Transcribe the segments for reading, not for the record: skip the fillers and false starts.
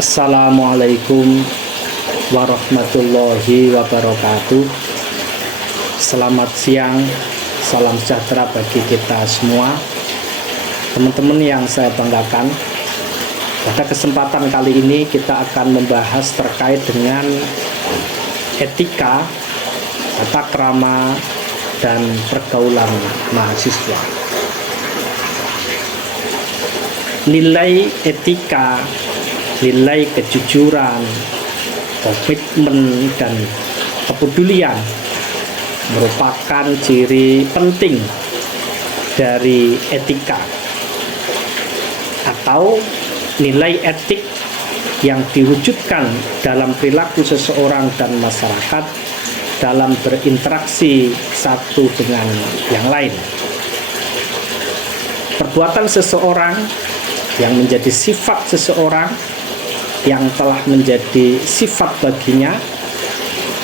Assalamualaikum warahmatullahi wabarakatuh. Selamat siang, salam sejahtera bagi kita semua. Teman-teman yang saya banggakan, pada kesempatan kali ini kita akan membahas terkait dengan etika, tata krama, dan pergaulan mahasiswa. Nilai etika, nilai kejujuran, komitmen, dan kepedulian merupakan ciri penting dari etika atau nilai etik yang diwujudkan dalam perilaku seseorang dan masyarakat dalam berinteraksi satu dengan yang lain. Perbuatan seseorang yang menjadi sifat seseorang, yang telah menjadi sifat baginya,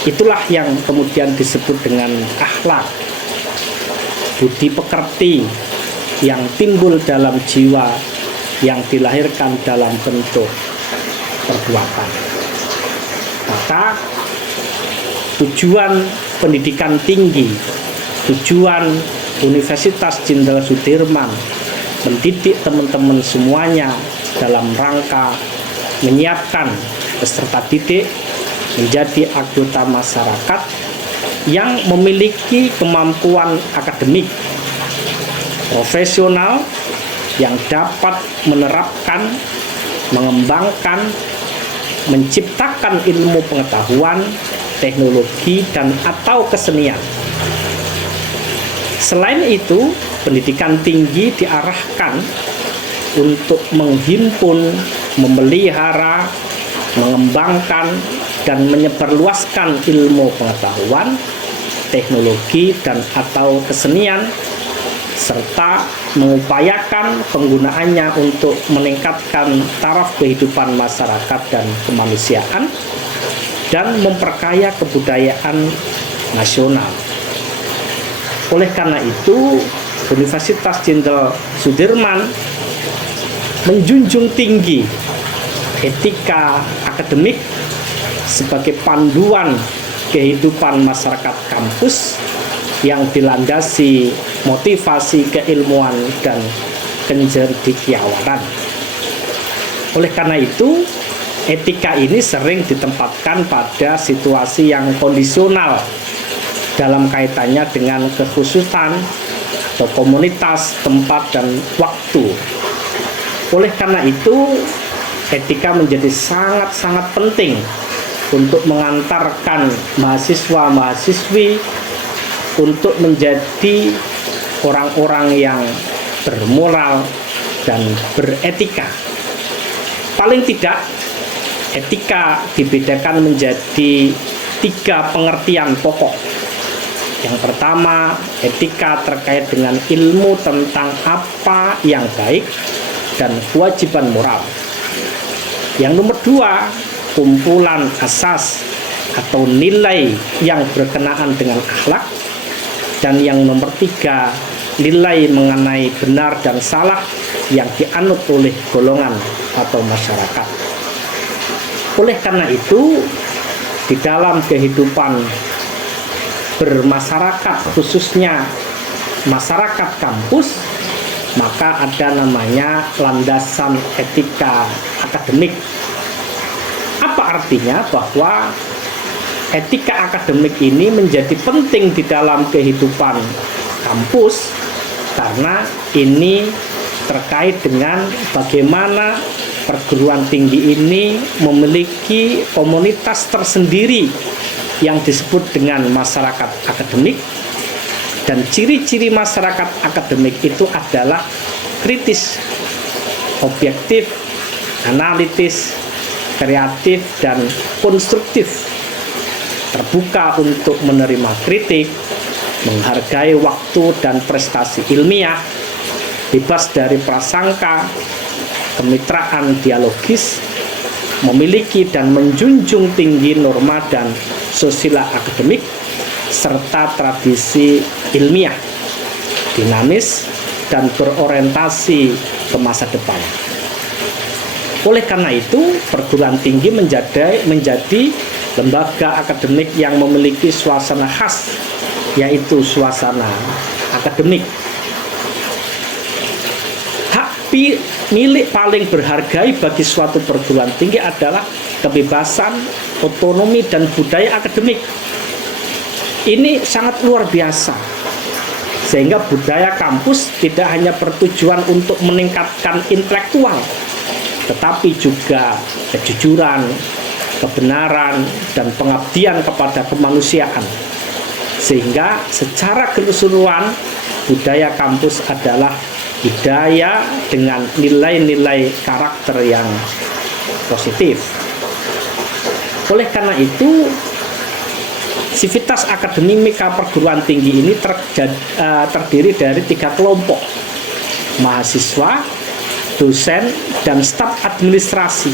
itulah yang kemudian disebut dengan akhlak, budi pekerti yang timbul dalam jiwa yang dilahirkan dalam bentuk perbuatan. Maka tujuan pendidikan tinggi, tujuan Universitas Jenderal Sudirman mendidik teman-teman semuanya dalam rangka menyiapkan peserta didik menjadi anggota masyarakat yang memiliki kemampuan akademik, profesional, yang dapat menerapkan, mengembangkan, menciptakan ilmu pengetahuan, teknologi, dan atau kesenian. Selain itu, pendidikan tinggi diarahkan untuk menghimpun, memelihara, mengembangkan, dan menyebarluaskan ilmu pengetahuan, teknologi, dan atau kesenian, serta mengupayakan penggunaannya untuk meningkatkan taraf kehidupan masyarakat dan kemanusiaan, dan memperkaya kebudayaan nasional. Oleh karena itu, Universitas Jenderal Sudirman menjunjung tinggi etika akademik sebagai panduan kehidupan masyarakat kampus yang dilandasi motivasi keilmuan dan kecendekiawanan. Oleh karena itu, etika ini sering ditempatkan pada situasi yang kondisional dalam kaitannya dengan kekhususan atau komunitas, tempat, dan waktu. Oleh karena itu, etika menjadi sangat-sangat penting untuk mengantarkan mahasiswa-mahasiswi untuk menjadi orang-orang yang bermoral dan beretika. Paling tidak, etika dibedakan menjadi 3 pengertian pokok. Yang pertama, etika terkait dengan ilmu tentang apa yang baik dan kewajiban moral. Yang nomor 2, kumpulan asas atau nilai yang berkenaan dengan akhlak. Dan yang nomor 3, nilai mengenai benar dan salah yang dianut oleh golongan atau masyarakat. Oleh karena itu, di dalam kehidupan bermasyarakat, khususnya masyarakat kampus, maka ada namanya landasan etika akademik. Apa artinya? Bahwa etika akademik ini menjadi penting di dalam kehidupan kampus karena ini terkait dengan bagaimana perguruan tinggi ini memiliki komunitas tersendiri yang disebut dengan masyarakat akademik, dan ciri-ciri masyarakat akademik itu adalah kritis, objektif, analitis, kreatif, dan konstruktif, terbuka untuk menerima kritik, menghargai waktu dan prestasi ilmiah, bebas dari prasangka, kemitraan dialogis, memiliki dan menjunjung tinggi norma dan sosial akademik, serta tradisi ilmiah, dinamis, dan berorientasi ke masa depan. Oleh karena itu, perguruan tinggi menjadi lembaga akademik yang memiliki suasana khas, yaitu suasana akademik. Hak milik paling berharga bagi suatu perguruan tinggi adalah kebebasan, otonomi, dan budaya akademik. Ini sangat luar biasa, sehingga budaya kampus tidak hanya bertujuan untuk meningkatkan intelektual, tetapi juga kejujuran, kebenaran, dan pengabdian kepada kemanusiaan. Sehingga secara keseluruhan budaya kampus adalah budaya dengan nilai-nilai karakter yang positif. Oleh karena itu, sivitas akademika perguruan tinggi ini terdiri dari 3 kelompok: mahasiswa, dosen, dan staf administrasi.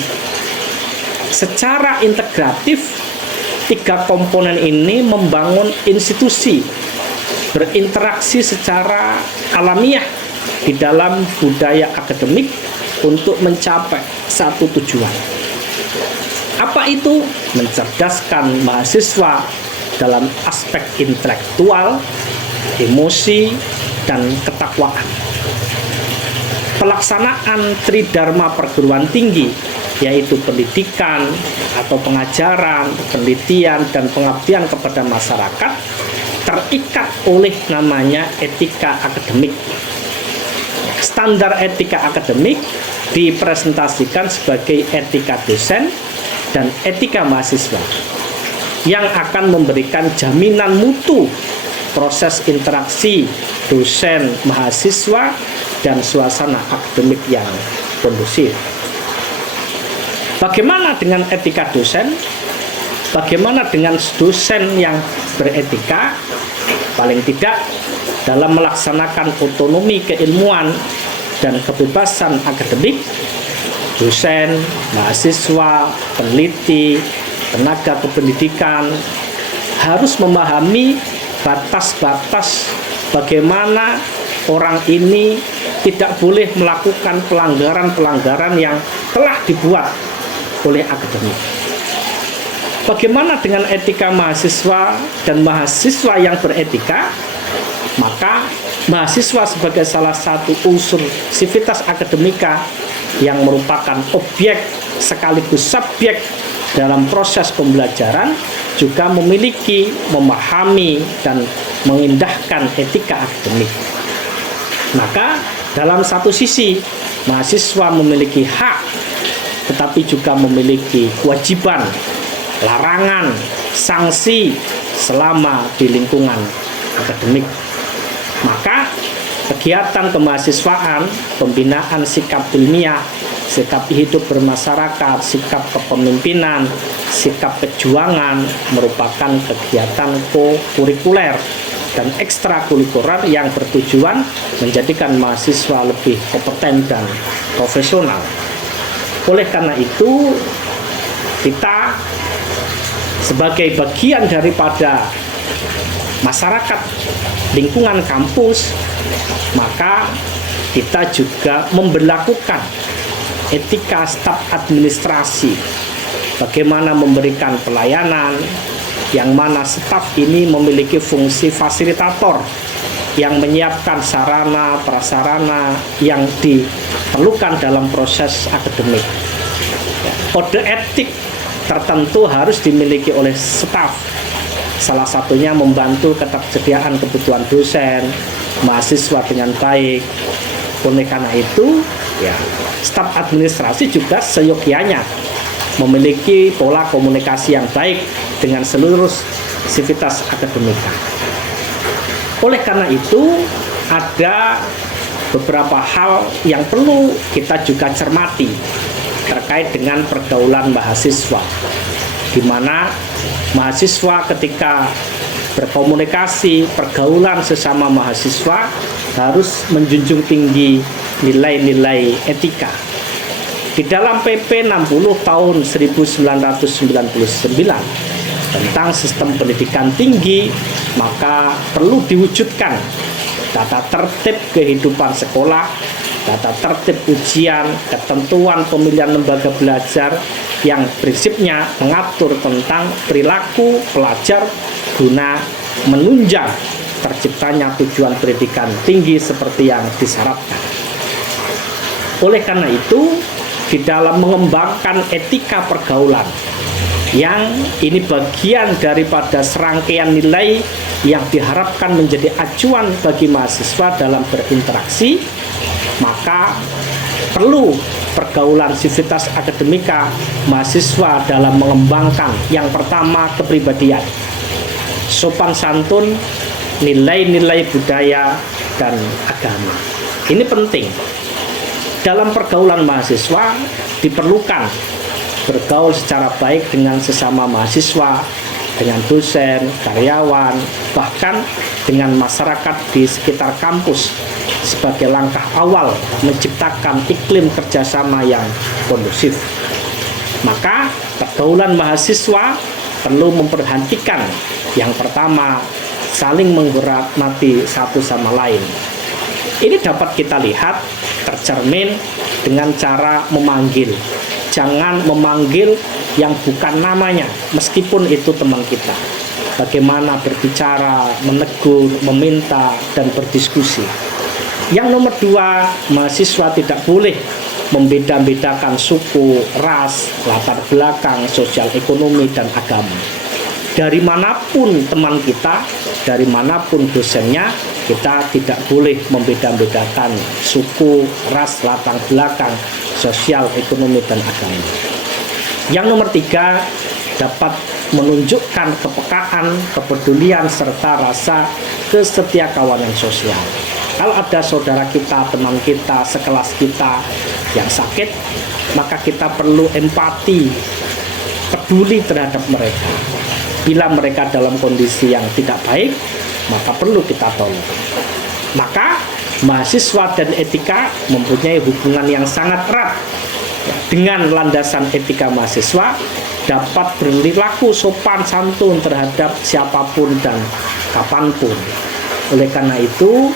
Secara integratif, 3 komponen ini membangun institusi berinteraksi secara alamiah di dalam budaya akademik untuk mencapai satu tujuan. Apa itu? Mencerdaskan mahasiswa dalam aspek intelektual, emosi, dan ketakwaan. Pelaksanaan tridharma perguruan tinggi, yaitu pendidikan atau pengajaran, penelitian, dan pengabdian kepada masyarakat, terikat oleh namanya etika akademik. Standar etika akademik dipresentasikan sebagai etika dosen dan etika mahasiswa, yang akan memberikan jaminan mutu proses interaksi dosen mahasiswa dan suasana akademik yang kondusif. Bagaimana dengan etika dosen? Bagaimana dengan dosen yang beretika? Paling tidak dalam melaksanakan otonomi keilmuan dan kebebasan akademik, dosen, mahasiswa, peneliti, tenaga kependidikan harus memahami batas-batas bagaimana orang ini tidak boleh melakukan pelanggaran-pelanggaran yang telah dibuat oleh akademik. Bagaimana dengan etika mahasiswa dan mahasiswa yang beretika? Maka mahasiswa sebagai salah satu unsur sivitas akademika yang merupakan objek sekaligus subjek dalam proses pembelajaran juga memiliki, memahami, dan mengindahkan etika akademik. Maka dalam satu sisi mahasiswa memiliki hak, tetapi juga memiliki kewajiban, larangan, sanksi selama di lingkungan akademik. Maka kegiatan kemahasiswaan, pembinaan sikap ilmiah, sikap hidup bermasyarakat, sikap kepemimpinan, sikap perjuangan merupakan kegiatan kurikuler dan ekstrakurikuler yang bertujuan menjadikan mahasiswa lebih kompeten dan profesional. Oleh karena itu, kita sebagai bagian daripada masyarakat lingkungan kampus, maka kita juga memberlakukan etika staf administrasi, bagaimana memberikan pelayanan, yang mana staf ini memiliki fungsi fasilitator yang menyiapkan sarana prasarana yang diperlukan dalam proses akademik. Kode etik tertentu harus dimiliki oleh staf, salah satunya membantu ketersediaan kebutuhan dosen, mahasiswa dengan baik. Oleh karena itu, staf administrasi juga seyogyanya memiliki pola komunikasi yang baik dengan seluruh sivitas akademika. Oleh karena itu, ada beberapa hal yang perlu kita juga cermati terkait dengan pergaulan mahasiswa, di mana mahasiswa ketika berkomunikasi, pergaulan sesama mahasiswa harus menjunjung tinggi nilai-nilai etika. Di dalam PP 60 tahun 1999 tentang sistem pendidikan tinggi, maka perlu diwujudkan tata tertib kehidupan sekolah tata tertib ujian, ketentuan pemilihan lembaga belajar yang prinsipnya mengatur tentang perilaku pelajar guna menunjang terciptanya tujuan pendidikan tinggi seperti yang disyaratkan. Oleh karena itu, di dalam mengembangkan etika pergaulan, yang ini bagian daripada serangkaian nilai yang diharapkan menjadi acuan bagi mahasiswa dalam berinteraksi, maka perlu pergaulan sivitas akademika mahasiswa dalam mengembangkan yang pertama kepribadian, sopan santun, nilai-nilai budaya, dan agama. Ini penting. Dalam pergaulan mahasiswa diperlukan bergaul secara baik dengan sesama mahasiswa, dengan dosen, karyawan, bahkan dengan masyarakat di sekitar kampus sebagai langkah awal menciptakan iklim kerjasama yang kondusif. Maka pergaulan mahasiswa perlu memperhatikan yang pertama, saling menghormati satu sama lain. Ini dapat kita lihat tercermin dengan cara memanggil. Jangan memanggil yang bukan namanya, meskipun itu teman kita. Bagaimana berbicara, menegur, meminta, dan berdiskusi. Yang nomor dua, mahasiswa tidak boleh membeda-bedakan suku, ras, latar belakang, sosial ekonomi, dan agama. Dari manapun teman kita, dari manapun dosennya, kita tidak boleh membeda-bedakan suku, ras, latar belakang, sosial, ekonomi, dan agama. Yang nomor tiga, dapat menunjukkan kepekaan, kepedulian, serta rasa kesetiakawanan sosial. Kalau ada saudara kita, teman kita, sekelas kita yang sakit, maka kita perlu empati, peduli terhadap mereka. Bila mereka dalam kondisi yang tidak baik, maka perlu kita tolong. Maka mahasiswa dan etika mempunyai hubungan yang sangat erat. Dengan landasan etika mahasiswa dapat berperilaku sopan santun terhadap siapapun dan kapanpun. Oleh karena itu,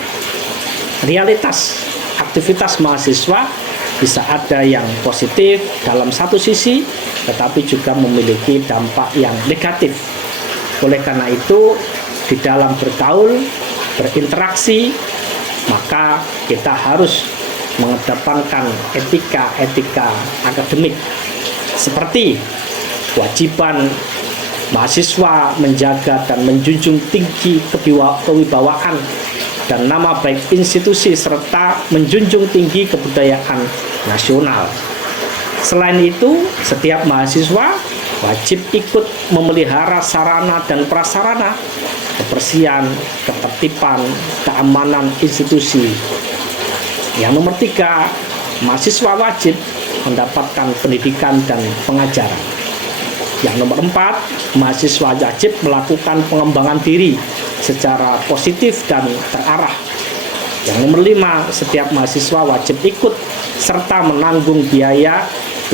realitas aktivitas mahasiswa bisa ada yang positif dalam satu sisi, tetapi juga memiliki dampak yang negatif. Oleh karena itu, di dalam bergaul, berinteraksi, maka kita harus mengedepankan etika-etika akademik, seperti kewajiban mahasiswa menjaga dan menjunjung tinggi kewibawaan dan nama baik institusi serta menjunjung tinggi kebudayaan nasional. Selain itu, setiap mahasiswa wajib ikut memelihara sarana dan prasarana, kebersihan, ketertiban, keamanan institusi. Yang nomor tiga, mahasiswa wajib mendapatkan pendidikan dan pengajaran. Yang nomor empat, mahasiswa wajib melakukan pengembangan diri secara positif dan terarah. Yang nomor lima, setiap mahasiswa wajib ikut serta menanggung biaya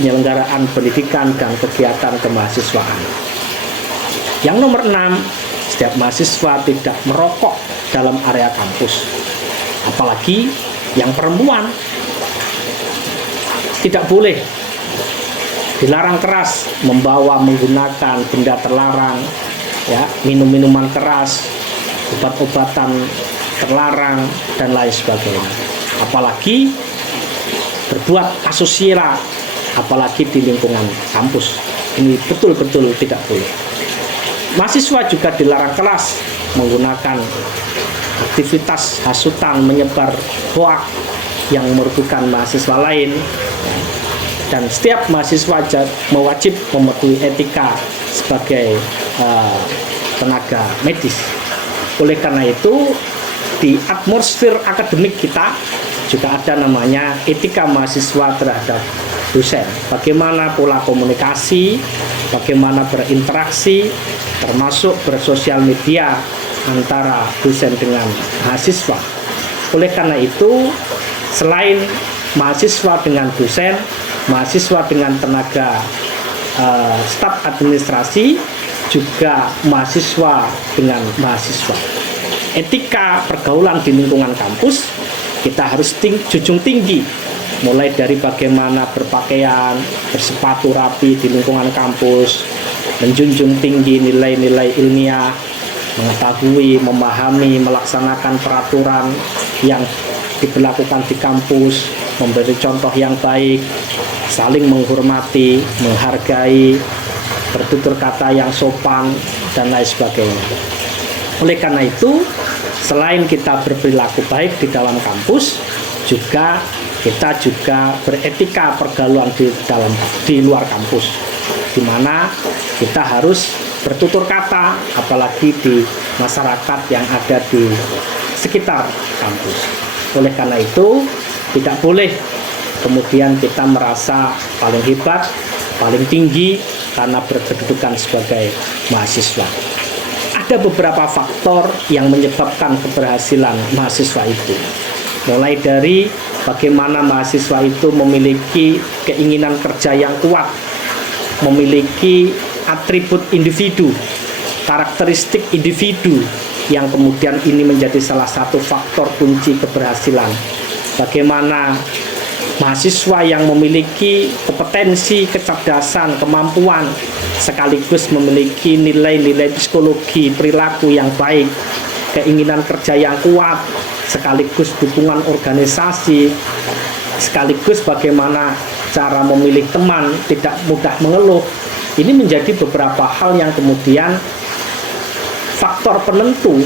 penyelenggaraan pendidikan dan kegiatan kemahasiswaan. Yang nomor enam, setiap mahasiswa tidak merokok dalam area kampus. Apalagi yang perempuan tidak boleh, dilarang keras membawa menggunakan benda terlarang, ya, minum-minuman keras, obat-obatan terlarang, dan lain sebagainya. Apalagi berbuat asusila, apalagi di lingkungan kampus. Ini betul-betul tidak boleh. Mahasiswa juga dilarang keras menggunakan aktivitas hasutan, menyebar hoak yang merugikan mahasiswa lain. Dan setiap mahasiswa wajib mematuhi etika sebagai tenaga medis. Oleh karena itu, di atmosfer akademik kita juga ada namanya etika mahasiswa terhadap dosen. Bagaimana pola komunikasi, bagaimana berinteraksi, termasuk bersosial media antara dosen dengan mahasiswa. Oleh karena itu, selain mahasiswa dengan dosen, mahasiswa dengan tenaga staf administrasi, juga mahasiswa dengan mahasiswa. Etika pergaulan di lingkungan kampus kita harus junjung tinggi, mulai dari bagaimana berpakaian, bersepatu rapi di lingkungan kampus, menjunjung tinggi nilai-nilai ilmiah, mengetahui, memahami, melaksanakan peraturan yang diberlakukan di kampus, memberi contoh yang baik, saling menghormati, menghargai, bertutur kata yang sopan, dan lain sebagainya. Oleh karena itu, selain kita berperilaku baik di dalam kampus, kita juga beretika pergaulan di luar kampus, di mana kita harus bertutur kata, apalagi di masyarakat yang ada di sekitar kampus. Oleh karena itu, tidak boleh kemudian kita merasa paling hebat, paling tinggi karena berkedudukan sebagai mahasiswa. Ada beberapa faktor yang menyebabkan keberhasilan mahasiswa itu. Mulai dari bagaimana mahasiswa itu memiliki keinginan kerja yang kuat, memiliki atribut individu, karakteristik individu yang kemudian ini menjadi salah satu faktor kunci keberhasilan. Bagaimana mahasiswa yang memiliki kompetensi, kecerdasan, kemampuan, sekaligus memiliki nilai-nilai psikologi, perilaku yang baik, keinginan kerja yang kuat, sekaligus dukungan organisasi, sekaligus bagaimana cara memilih teman, tidak mudah mengeluh. Ini menjadi beberapa hal yang kemudian faktor penentu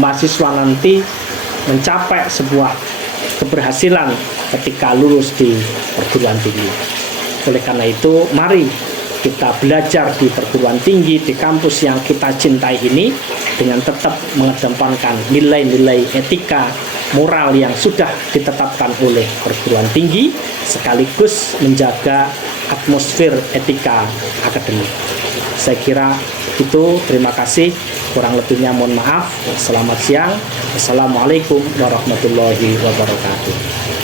mahasiswa nanti mencapai sebuah keberhasilan ketika lulus di perguruan tinggi. Oleh karena itu, mari kita belajar di perguruan tinggi, di kampus yang kita cintai ini, dengan tetap mengedepankan nilai-nilai etika, moral yang sudah ditetapkan oleh perguruan tinggi, sekaligus menjaga atmosfer etika akademik. Saya kira itu, terima kasih. Kurang lebihnya mohon maaf. Selamat siang. Assalamualaikum warahmatullahi wabarakatuh.